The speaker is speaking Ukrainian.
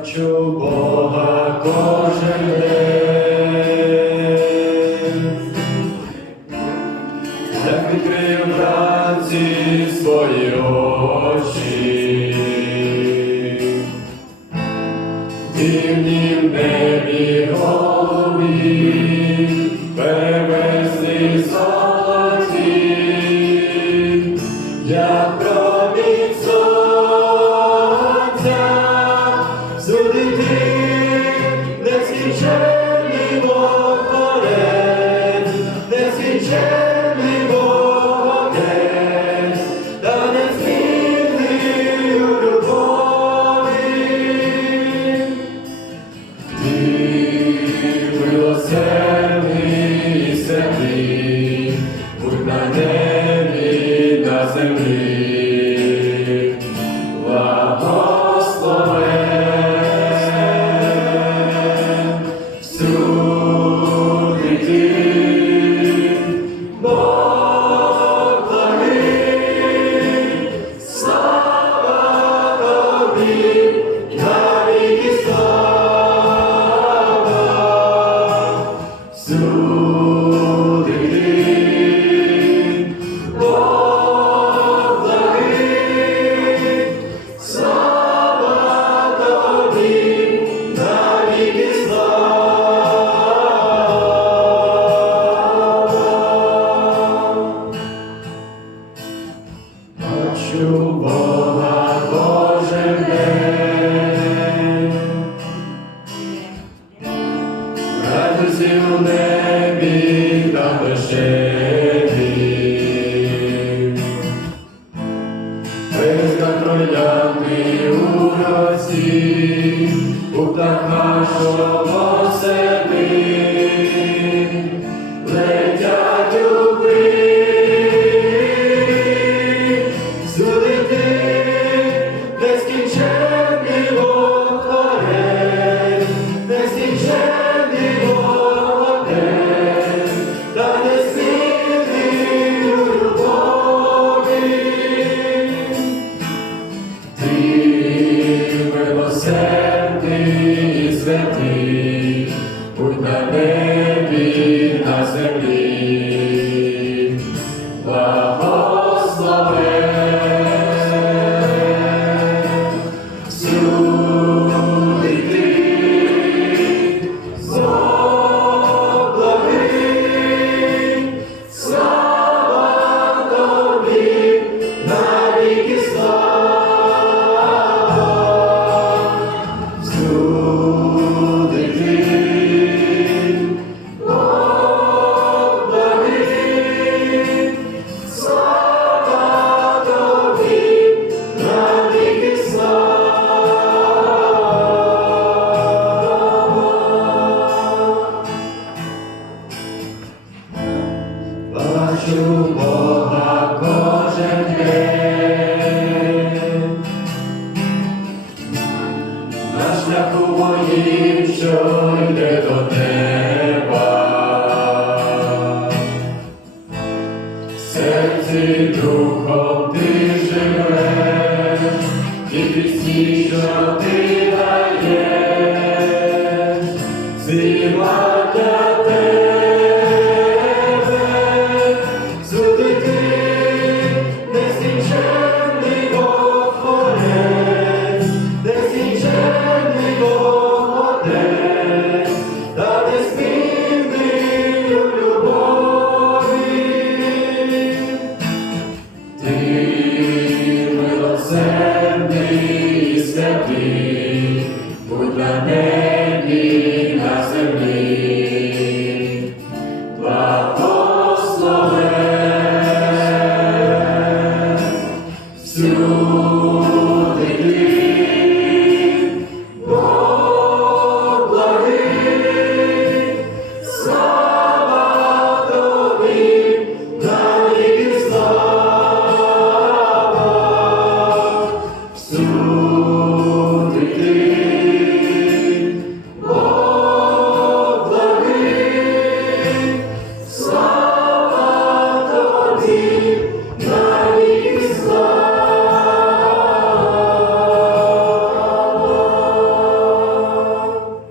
бачу Бога кожен день, як відкрив вранці свої очі. Дивні Demi, Dasemi. ti, o бачу Бога кожен день. на шляху моїм, що йде до духом ти живеш, і всі, що ти. melody.